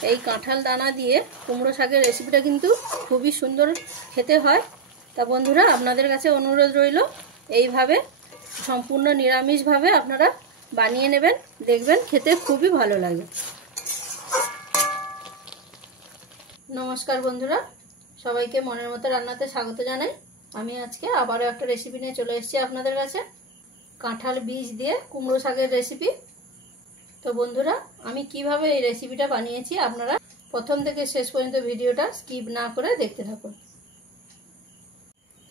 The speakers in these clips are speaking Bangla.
এই কাঁঠাল দানা দিয়ে কুমড়ো শাকের রেসিপিটা কিন্তু খুবই সুন্দর খেতে হয়। তা বন্ধুরা, আপনাদের কাছে অনুরোধ রইল এইভাবে সম্পূর্ণ নিরামিষভাবে আপনারা বানিয়ে নেবেন, দেখবেন খেতে খুবই ভালো লাগে। নমস্কার বন্ধুরা, সবাইকে মনের মতো রান্নাতে স্বাগত জানাই। আমি আজকে আবারও একটা রেসিপি নিয়ে চলে এসেছি আপনাদের কাছে, কাঁঠাল বীজ দিয়ে কুমড়ো শাকের রেসিপি। তো বন্ধুরা, আমি কিভাবে এই রেসিপিটা বানিয়েছি আপনারা প্রথম থেকে শেষ পর্যন্ত ভিডিওটা স্কিপ না করে দেখতে থাকুন।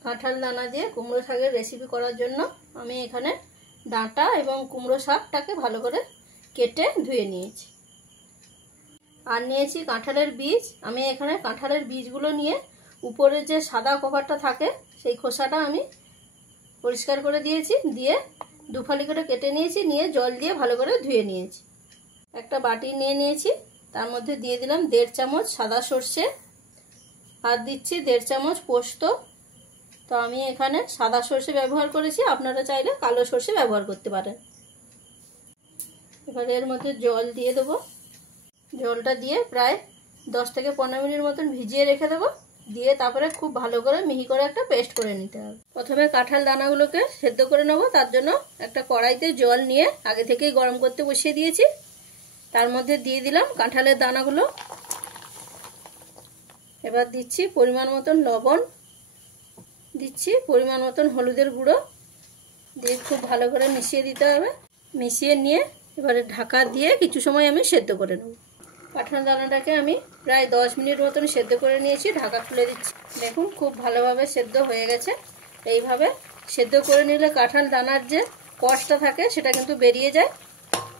কাঁঠাল দানা দিয়ে কুমড়ো শাকের রেসিপি করার জন্য আমি এখানে ডাঁটা এবং কুমড়ো শাকটাকে ভালো করে কেটে ধুয়ে নিয়েছি। আর নিয়েছি কাঁঠালের বীজ। আমি এখানে কাঁঠালের বীজগুলো নিয়ে উপরে যে সাদা কভারটা থাকে সেই খোসাটা আমি পরিষ্কার করে দিয়েছি, দিয়ে দুফালি করে কেটে নিয়েছি, নিয়ে জল দিয়ে ভালো করে ধুয়ে নিয়েছি। একটা বাটি নিয়ে নিয়েছি, তার মধ্যে দিয়ে দিলাম 1.5 চামচ সাদা সর্ষে, আর দিচ্ছি 1.5 চামচ পোস্ত। তো আমি এখানে সাদা সর্ষে ব্যবহার করেছি, আপনারা চাইলে কালো সর্ষে ব্যবহার করতে পারেন। এবার এর মধ্যে জল দিয়ে দেবো। জলটা দিয়ে প্রায় 10 থেকে 15 মিনিট মতন ভিজিয়ে রেখে দেবো, দিয়ে তারপরে খুব ভালো করে মিহি করে একটা পেস্ট করে নিতে হবে। প্রথমে কাঁঠাল দানাগুলোকে সেদ্ধ করে নেব। তার জন্য একটা কড়াইতে জল নিয়ে আগে থেকেই গরম করতে বসিয়ে দিয়েছি। তার মধ্যে দিয়ে দিলাম কাঁঠালের দানাগুলো। এবার দিচ্ছি পরিমাণ মতন লবণ, দিচ্ছি পরিমাণ মতন হলুদের গুঁড়ো, দিয়ে খুব ভালো করে মিশিয়ে দিতে হবে। মিশিয়ে নিয়ে এবারে ঢাকা দিয়ে কিছু সময় আমি সেদ্ধ করে নেব। কাঁঠাল দানাটাকে আমি প্রায় 10 মিনিট মতন সেদ্ধ করে নিয়েছি। ঢাকা খুলে দিচ্ছি। দেখুন খুব ভালোভাবে সেদ্ধ হয়ে গেছে। এইভাবে সেদ্ধ করে নিলে কাঁঠাল দানার যে কষটা থাকে সেটা কিন্তু বেরিয়ে যায়।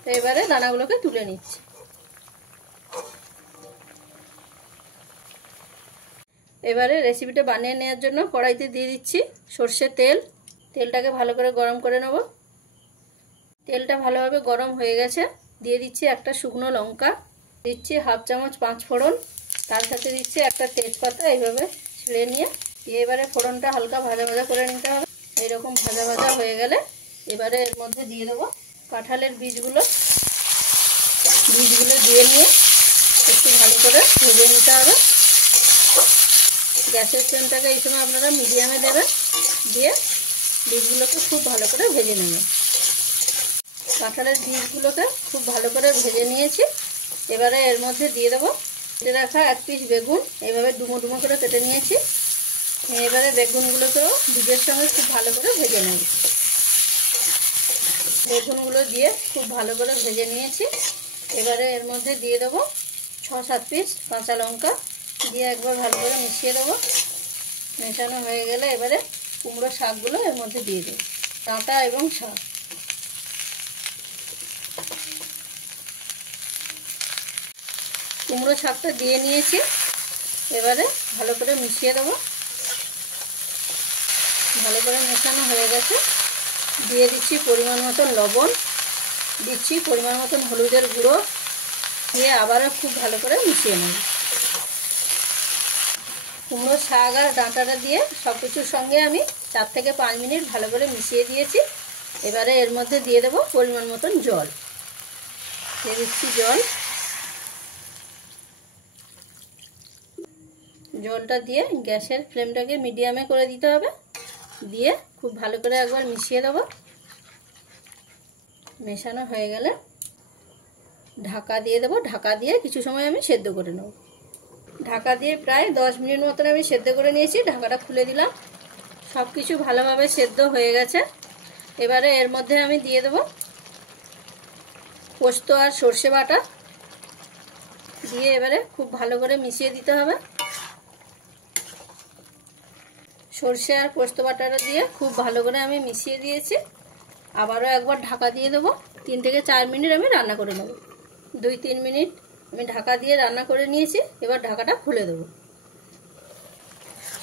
তো এবারে দানাগুলোকে তুলে নিচ্ছি। এবারে রেসিপিটা বানিয়ে নেওয়ার জন্য কড়াইতে দিয়ে দিচ্ছি সর্ষের তেল। তেলটাকে ভালো করে গরম করে নেব। তেলটা ভালোভাবে গরম হয়ে গেছে। দিয়ে দিচ্ছি একটা শুকনো লঙ্কা, দিচ্ছি 1/2 চামচ 5 ফোড়ন, তার সাথে দিচ্ছি একটা তেজপাতা এইভাবে ছিঁড়ে নিয়ে। এবারে ফোড়নটা হালকা ভাজা ভাজা করে নিতে হবে। এইরকম ভাজা ভাজা হয়ে গেলে এবারে এর মধ্যে দিয়ে দেবো কাঁঠালের বীজগুলো দিয়ে নিয়ে একটু ভালো করে ভেজে নিতে হবে। গ্যাসের ফ্লেমটাকে এই সময় আপনারা মিডিয়ামে দেবেন, দিয়ে বীজগুলোকে খুব ভালো করে ভেজে নেবেন। কাঁঠালের বীজগুলোকে খুব ভালো করে ভেজে নিয়েছি। এবারে এর মধ্যে দিয়ে দেবো কেটে রাখা 1 পিস বেগুন, এইভাবে ডুমো ডুমো করে কেটে নিয়েছি। এবারে বেগুনগুলোকেও বীজের সঙ্গে খুব ভালো করে ভেজে নেব। বেগুনগুলো দিয়ে খুব ভালো করে ভেজে নিয়েছি। এবারে এর মধ্যে দিয়ে দেবো 6-7 পিস কাঁচা লঙ্কা, দিয়ে একবার ভালো করে মিশিয়ে দেবো। মেশানো হয়ে গেলে এবারে কুমড়ো শাকগুলো এর মধ্যে দিয়ে দেবো, ডাঁটা এবং শাক। কুমড়ো শাকটা দিয়ে নিয়েছি। এবারে ভালো করে মিশিয়ে দেবো। ভালো করে মেশানো হয়ে গেছে। দিয়ে দিচ্ছি পরিমাণ মতন লবণ, দিচ্ছি পরিমাণ মতন হলুদের গুঁড়ো, দিয়ে আবারও খুব ভালো করে মিশিয়ে নেব। কুমড়ো শাক আর ডাঁটাটা দিয়ে সব কিছুর সঙ্গে আমি 4 থেকে 5 মিনিট ভালো করে মিশিয়ে দিয়েছি। এবারে এর মধ্যে দিয়ে দেবো পরিমাণ মতন জল। দিয়ে দিচ্ছি জল। জলটা দিয়ে গ্যাসের ফ্লেমটাকে মিডিয়ামে করে দিতে হবে, দিয়ে খুব ভালো করে একবার মিশিয়ে দেবো। মেশানো হয়ে গেলে ঢাকা দিয়ে দেবো। ঢাকা দিয়ে কিছু সময় আমি সেদ্ধ করে নেব। ঢাকা দিয়ে প্রায় 10 মিনিট মতন আমি সেদ্ধ করে নিয়েছি। ঢাকাটা খুলে দিলাম। সব কিছু ভালোভাবে সেদ্ধ হয়ে গেছে। এবারে এর মধ্যে আমি দিয়ে দেবো পোস্ত আর সর্ষে বাটা, দিয়ে এবারে খুব ভালো করে মিশিয়ে দিতে হবে। সর্ষে আর পোস্ত বাটাটা দিয়ে খুব ভালো করে আমি মিশিয়ে দিয়েছি। আবারও একবার ঢাকা দিয়ে দেবো। 3 থেকে 4 মিনিট আমি রান্না করে নেব। 2-3 মিনিট আমি ঢাকা দিয়ে রান্না করে নিয়েছি। এবার ঢাকাটা খুলে দেবো।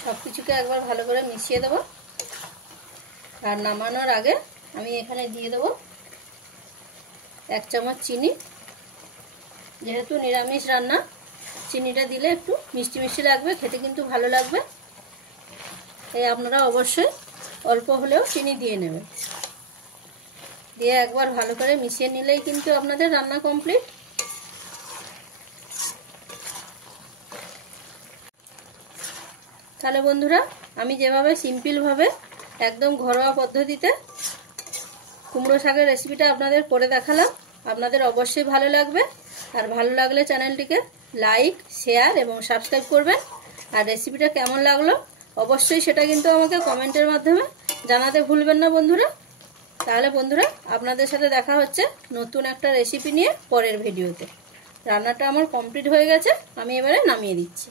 সব কিছুকে একবার ভালো করে মিশিয়ে দেবো। আর নামানোর আগে আমি এখানে দিয়ে দেবো 1 চামচ চিনি। যেহেতু নিরামিষ রান্না, চিনিটা দিলে একটু মিষ্টি মিষ্টি লাগবে, খেতে কিন্তু ভালো লাগবে। তাই আপনারা অবশ্যই অল্প হলেও চিনি দিয়ে নেবেন। দিয়ে একবার ভালো করে মিশিয়ে নিলেই কিন্তু আপনাদের রান্না কমপ্লিট। তাহলে বন্ধুরা, আমি যেভাবে সিম্পলভাবে একদম ঘরোয়া পদ্ধতিতে কুমড়ো শাকের রেসিপিটা আপনাদের করে দেখালাম, আপনাদের অবশ্যই ভালো লাগবে। আর ভালো লাগলে চ্যানেলটিকে লাইক, শেয়ার এবং সাবস্ক্রাইব করবেন। আর রেসিপিটা কেমন লাগলো অবশ্যই সেটা কিন্তু আমাকে কমেন্টের মাধ্যমে জানাতে ভুলবেন না বন্ধুরা। তাহলে বন্ধুরা, আপনাদের সাথে দেখা হচ্ছে নতুন একটা রেসিপি নিয়ে পরের ভিডিওতে। রান্নাটা আমার কমপ্লিট হয়ে গেছে, আমি এবারে নামিয়ে দিচ্ছি।